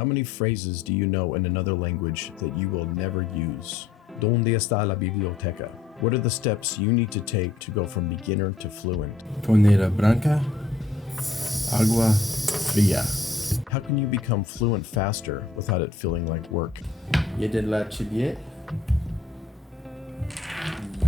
How many phrases do you know in another language that you will never use? ¿Dónde está la biblioteca? What are the steps you need to take to go from beginner to fluent? Tornera branca, agua fría. How can you become fluent faster without it feeling like work? Jeden la chiliet,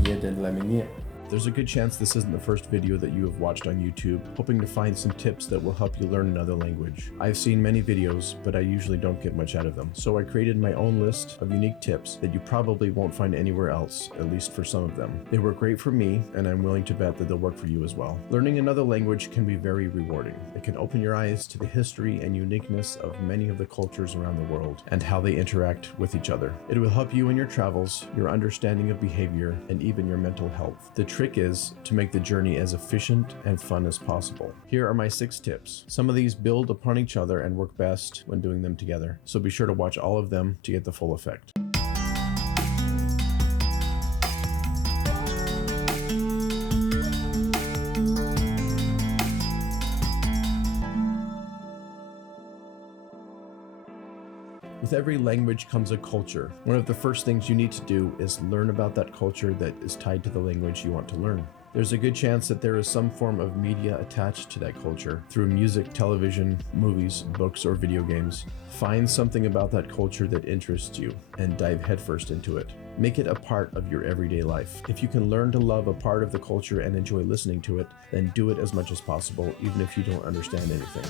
jeden la miniet. There's a good chance this isn't the first video that you have watched on YouTube, hoping to find some tips that will help you learn another language. I've seen many videos, but I usually don't get much out of them. So I created my own list of unique tips that you probably won't find anywhere else, at least for some of them. They work great for me, and I'm willing to bet that they'll work for you as well. Learning another language can be very rewarding. It can open your eyes to the history and uniqueness of many of the cultures around the world and how they interact with each other. It will help you in your travels, your understanding of behavior, and even your mental health. The trick is to make the journey as efficient and fun as possible. Here are my 6 tips. Some of these build upon each other and work best when doing them together, so be sure to watch all of them to get the full effect. With every language comes a culture. One of the first things you need to do is learn about that culture that is tied to the language you want to learn. There's a good chance that there is some form of media attached to that culture through music, television, movies, books, or video games. Find something about that culture that interests you and dive headfirst into it. Make it a part of your everyday life. If you can learn to love a part of the culture and enjoy listening to it, then do it as much as possible, even if you don't understand anything.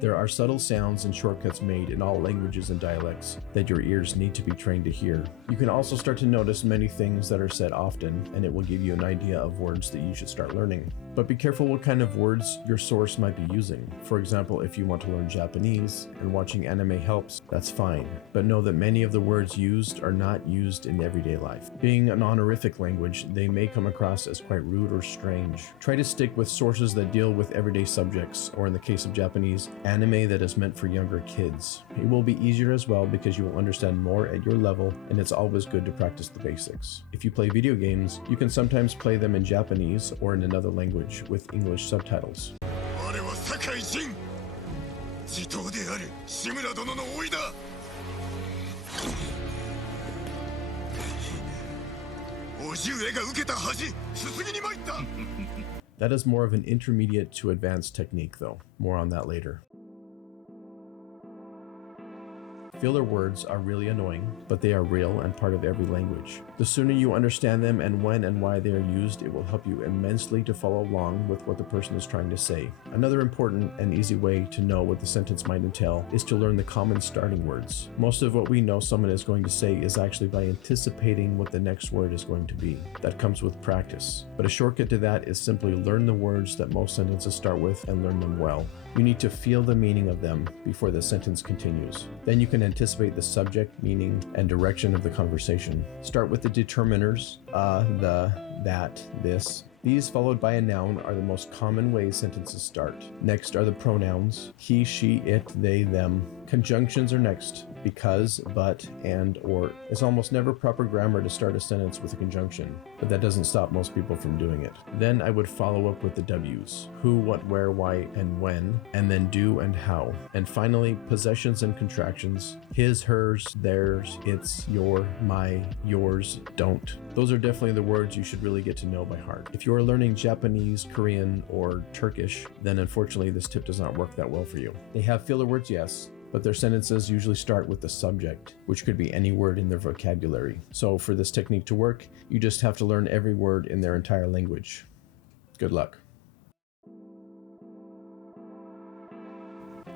There are subtle sounds and shortcuts made in all languages and dialects that your ears need to be trained to hear. You can also start to notice many things that are said often, and it will give you an idea of words that you should start learning. But be careful what kind of words your source might be using. For example, if you want to learn Japanese and watching anime helps, that's fine. But know that many of the words used are not used in everyday life. Being an honorific language, they may come across as quite rude or strange. Try to stick with sources that deal with everyday subjects, or in the case of Japanese, anime that is meant for younger kids. It will be easier as well because you will understand more at your level, and it's always good to practice the basics. If you play video games, you can sometimes play them in Japanese or in another language with English subtitles. That is more of an intermediate to advanced technique though. More on that later. Filler words are really annoying, but they are real and part of every language. The sooner you understand them and when and why they are used, it will help you immensely to follow along with what the person is trying to say. Another important and easy way to know what the sentence might entail is to learn the common starting words. Most of what we know someone is going to say is actually by anticipating what the next word is going to be. That comes with practice. But a shortcut to that is simply learn the words that most sentences start with and learn them well. You need to feel the meaning of them before the sentence continues. Then you can anticipate the subject, meaning, and direction of the conversation. Start with the determiners, the, that, this. These, followed by a noun, are the most common ways sentences start. Next are the pronouns, he, she, it, they, them. Conjunctions are next, because, but, and, or. It's almost never proper grammar to start a sentence with a conjunction, but that doesn't stop most people from doing it. Then I would follow up with the W's, who, what, where, why, and when, and then do and how. And finally, possessions and contractions, his, hers, theirs, its, your, my, yours, don't. Those are definitely the words you should really get to know by heart. If you are learning Japanese, Korean, or Turkish, then unfortunately this tip does not work that well for you. They have filler words, yes, but their sentences usually start with the subject, which could be any word in their vocabulary. So for this technique to work, you just have to learn every word in their entire language. Good luck.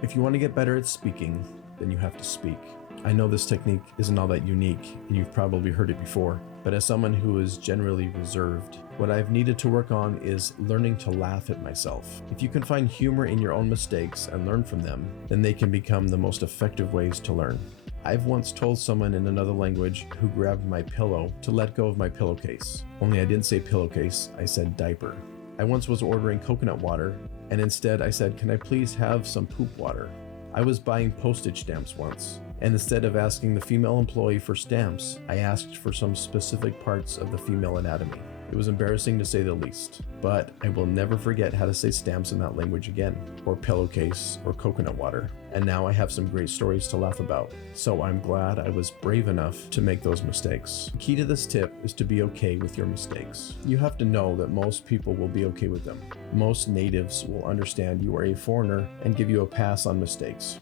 If you want to get better at speaking, then you have to speak. I know this technique isn't all that unique, and you've probably heard it before, but as someone who is generally reserved, what I've needed to work on is learning to laugh at myself. If you can find humor in your own mistakes and learn from them, then they can become the most effective ways to learn. I've once told someone in another language who grabbed my pillow to let go of my pillowcase. Only I didn't say pillowcase, I said diaper. I once was ordering coconut water, and instead I said, "Can I please have some poop water?" I was buying postage stamps once, and instead of asking the female employee for stamps, I asked for some specific parts of the female anatomy. It was embarrassing to say the least, but I will never forget how to say stamps in that language again, or pillowcase, or coconut water. And now I have some great stories to laugh about, so I'm glad I was brave enough to make those mistakes. The key to this tip is to be okay with your mistakes. You have to know that most people will be okay with them. Most natives will understand you are a foreigner and give you a pass on mistakes.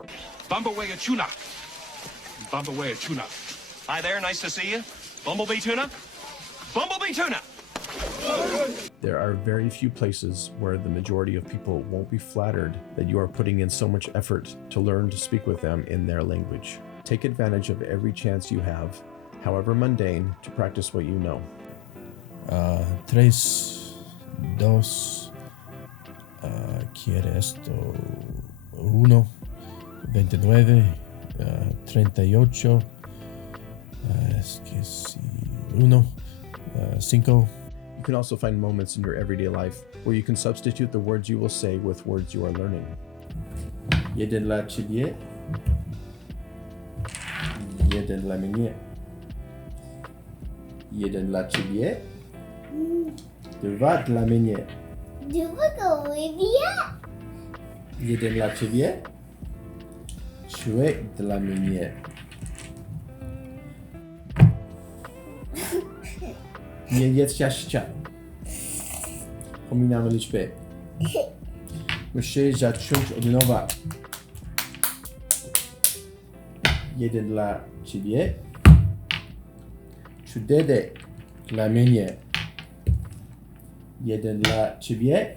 Bumblebee tuna. Bumblebee tuna. Hi there, nice to see you. Bumblebee tuna. Bumblebee tuna. There are very few places where the majority of people won't be flattered that you are putting in so much effort to learn to speak with them in their language. Take advantage of every chance you have, however mundane, to practice what you know. 3, 2, quiere esto, 1, 29, 38, es que si, 1, 5. You can also find moments in your everyday life where you can substitute the words you will say with words you are learning. Jeden dla ciebie. Jeden dla mnie. Jeden dla ciebie. 2 dla mnie. Jeden dla ciebie. 3 dla mnie. Nie jedz ciascia. Pominamy liczbę. Muszę zacząć od nowa. Jeden dla ciebie. 4 dla mnie. Jeden dla ciebie.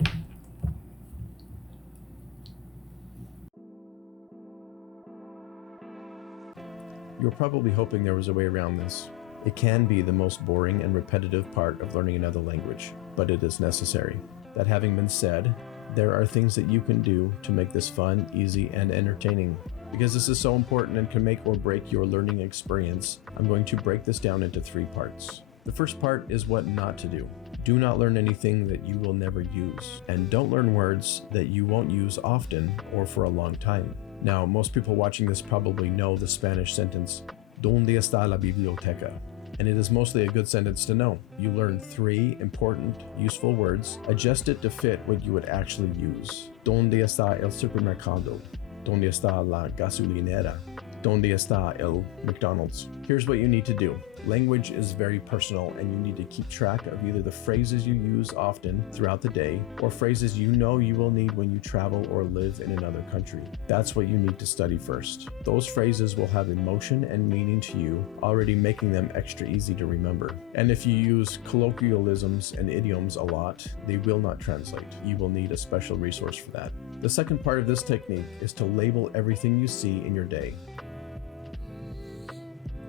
You're probably hoping there was a way around this. It can be the most boring and repetitive part of learning another language, but it is necessary. That having been said, there are things that you can do to make this fun, easy, and entertaining. Because this is so important and can make or break your learning experience, I'm going to break this down into 3 parts. The first part is what not to do. Do not learn anything that you will never use, and don't learn words that you won't use often or for a long time. Now, most people watching this probably know the Spanish sentence, ¿Dónde está la biblioteca? And it is mostly a good sentence to know. You learn 3 important, useful words, adjust it to fit what you would actually use. ¿Dónde está el supermercado? ¿Dónde está la gasolinera? ¿Dónde está el McDonald's? Here's what you need to do. Language is very personal, and you need to keep track of either the phrases you use often throughout the day or phrases you know you will need when you travel or live in another country. That's what you need to study first. Those phrases will have emotion and meaning to you, already making them extra easy to remember. And if you use colloquialisms and idioms a lot, they will not translate. You will need a special resource for that. The second part of this technique is to label everything you see in your day.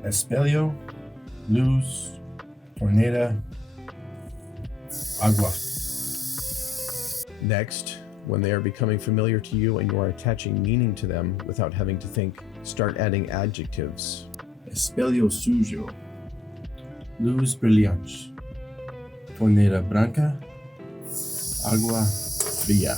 Espelho, luz, tornada, agua. Next, when they are becoming familiar to you and you are attaching meaning to them without having to think, start adding adjectives. Espelho sujo, luz brilhante, tornada branca, agua fría.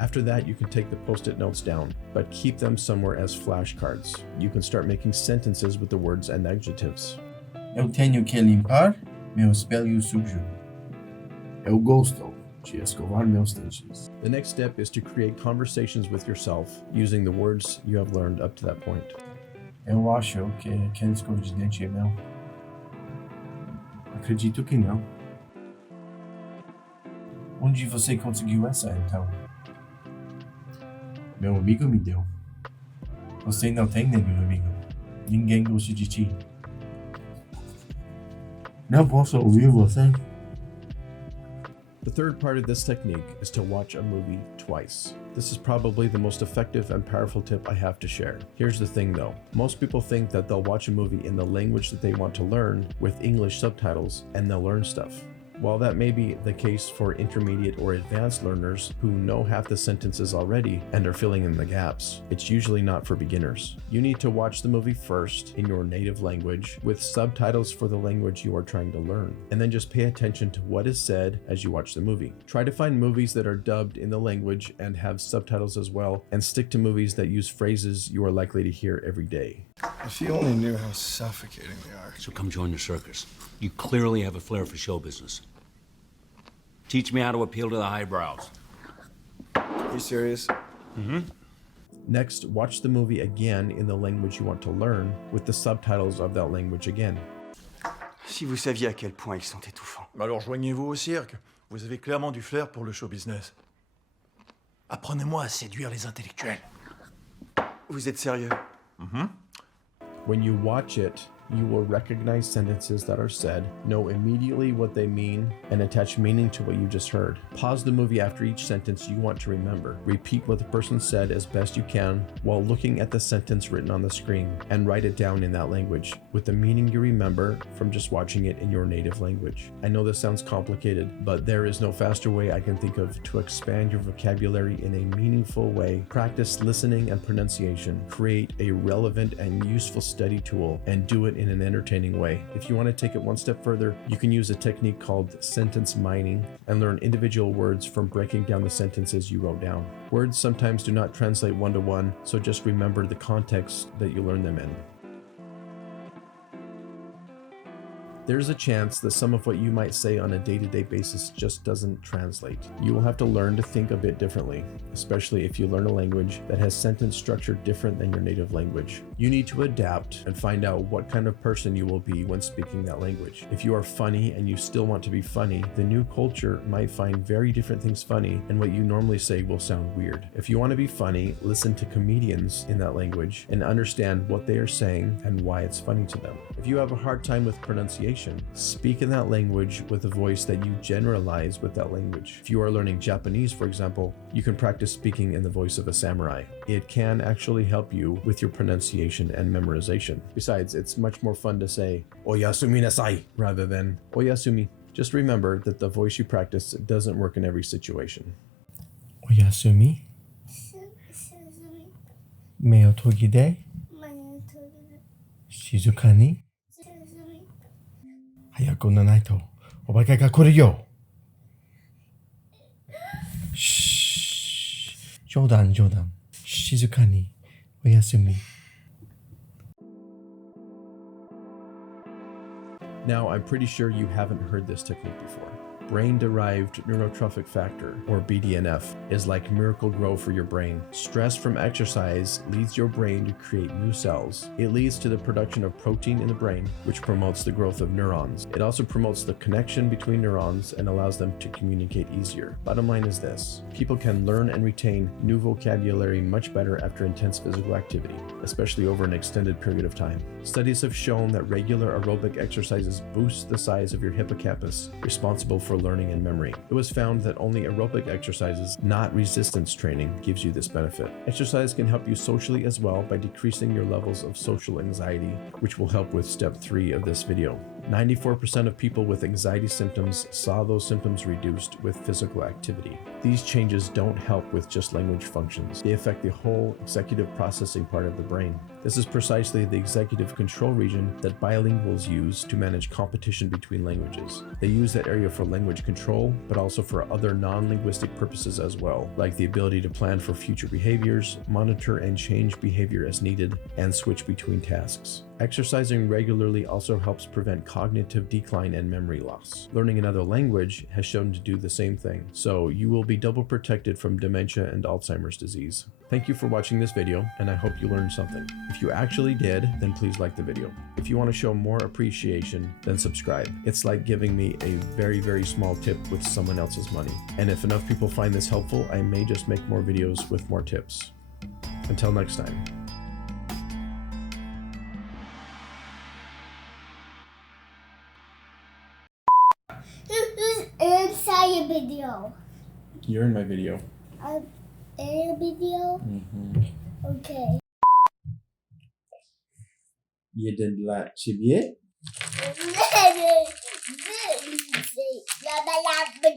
After that, you can take the post-it notes down, but keep them somewhere as flashcards. You can start making sentences with the words and adjectives. Eu tenho que limpar meu espelho sujo. Eu gosto de escovar meus dentes. The next step is to create conversations with yourself using the words you have learned up to that point. Eu acho que aquele escova de dente é meu. Acredito que não. Onde você conseguiu essa, então? Meu amigo me deu. Você não tem nenhum amigo. Ninguém gosta de ti. Não posso ouvir você. The third part of this technique is to watch a movie twice. This is probably the most effective and powerful tip I have to share. Here's the thing though. Most people think that they'll watch a movie in the language that they want to learn with English subtitles and they'll learn stuff. While that may be the case for intermediate or advanced learners who know half the sentences already and are filling in the gaps, it's usually not for beginners. You need to watch the movie first in your native language with subtitles for the language you are trying to learn, and then just pay attention to what is said as you watch the movie. Try to find movies that are dubbed in the language and have subtitles as well, and stick to movies that use phrases you are likely to hear every day. If you only knew how suffocating they are. So come join the circus. You clearly have a flair for show business. Teach me how to appeal to the highbrows. You serious? Next, watch the movie again in the language you want to learn with the subtitles of that language again. Si vous saviez à quel point ils sont étouffants. Alors joignez-vous au cirque. Vous avez clairement du flair pour le show business. Apprenez-moi à séduire les intellectuels. Vous êtes sérieux? When you watch it, you will recognize sentences that are said, know immediately what they mean, and attach meaning to what you just heard. Pause the movie after each sentence you want to remember. Repeat what the person said as best you can while looking at the sentence written on the screen, and write it down in that language, with the meaning you remember from just watching it in your native language. I know this sounds complicated, but there is no faster way I can think of to expand your vocabulary in a meaningful way. Practice listening and pronunciation. Create a relevant and useful study tool, and do it in an entertaining way. If you want to take it one step further, you can use a technique called sentence mining and learn individual words from breaking down the sentences you wrote down. Words sometimes do not translate one-to-one, so just remember the context that you learn them in. There's a chance that some of what you might say on a day-to-day basis just doesn't translate. You will have to learn to think a bit differently, especially if you learn a language that has sentence structure different than your native language. You need to adapt and find out what kind of person you will be when speaking that language. If you are funny and you still want to be funny, the new culture might find very different things funny, and what you normally say will sound weird. If you want to be funny, listen to comedians in that language and understand what they are saying and why it's funny to them. If you have a hard time with pronunciation, speak in that language with a voice that you generalize with that language. If you are learning Japanese, for example, you can practice speaking in the voice of a samurai. It can actually help you with your pronunciation and memorization. Besides, it's much more fun to say "oyasumi nasai" rather than "oyasumi." Just remember that the voice you practice doesn't work in every situation. Oyasumi. 目を閉じて静かに早く寝ないとお化けが来るよ。冗談。静かにおやすみ。Now, I'm pretty sure you haven't heard this technique before. Brain-derived neurotrophic factor, or BDNF, is like Miracle-Gro for your brain. Stress from exercise leads your brain to create new cells. It leads to the production of protein in the brain, which promotes the growth of neurons. It also promotes the connection between neurons and allows them to communicate easier. Bottom line is this: people can learn and retain new vocabulary much better after intense physical activity, especially over an extended period of time. Studies have shown that regular aerobic exercises boost the size of your hippocampus, responsible for learning and memory. It was found that only aerobic exercises, not resistance training, gives you this benefit. Exercise can help you socially as well by decreasing your levels of social anxiety, which will help with step 3 of this video. 94% of people with anxiety symptoms saw those symptoms reduced with physical activity. These changes don't help with just language functions. They affect the whole executive processing part of the brain. This is precisely the executive control region that bilinguals use to manage competition between languages. They use that area for language control, but also for other non-linguistic purposes as well, like the ability to plan for future behaviors, monitor and change behavior as needed, and switch between tasks. Exercising regularly also helps prevent cognitive decline and memory loss. Learning another language has shown to do the same thing, so you will be double protected from dementia and Alzheimer's disease. Thank you for watching this video, and I hope you learned something. If you actually did, then please like the video. If you want to show more appreciation, then subscribe. It's like giving me a very, very small tip with someone else's money. And if enough people find this helpful, I may just make more videos with more tips. Until next time. Who's inside your video? You're in my video. In your video? Okay. Yedinler çibiye. Lama lama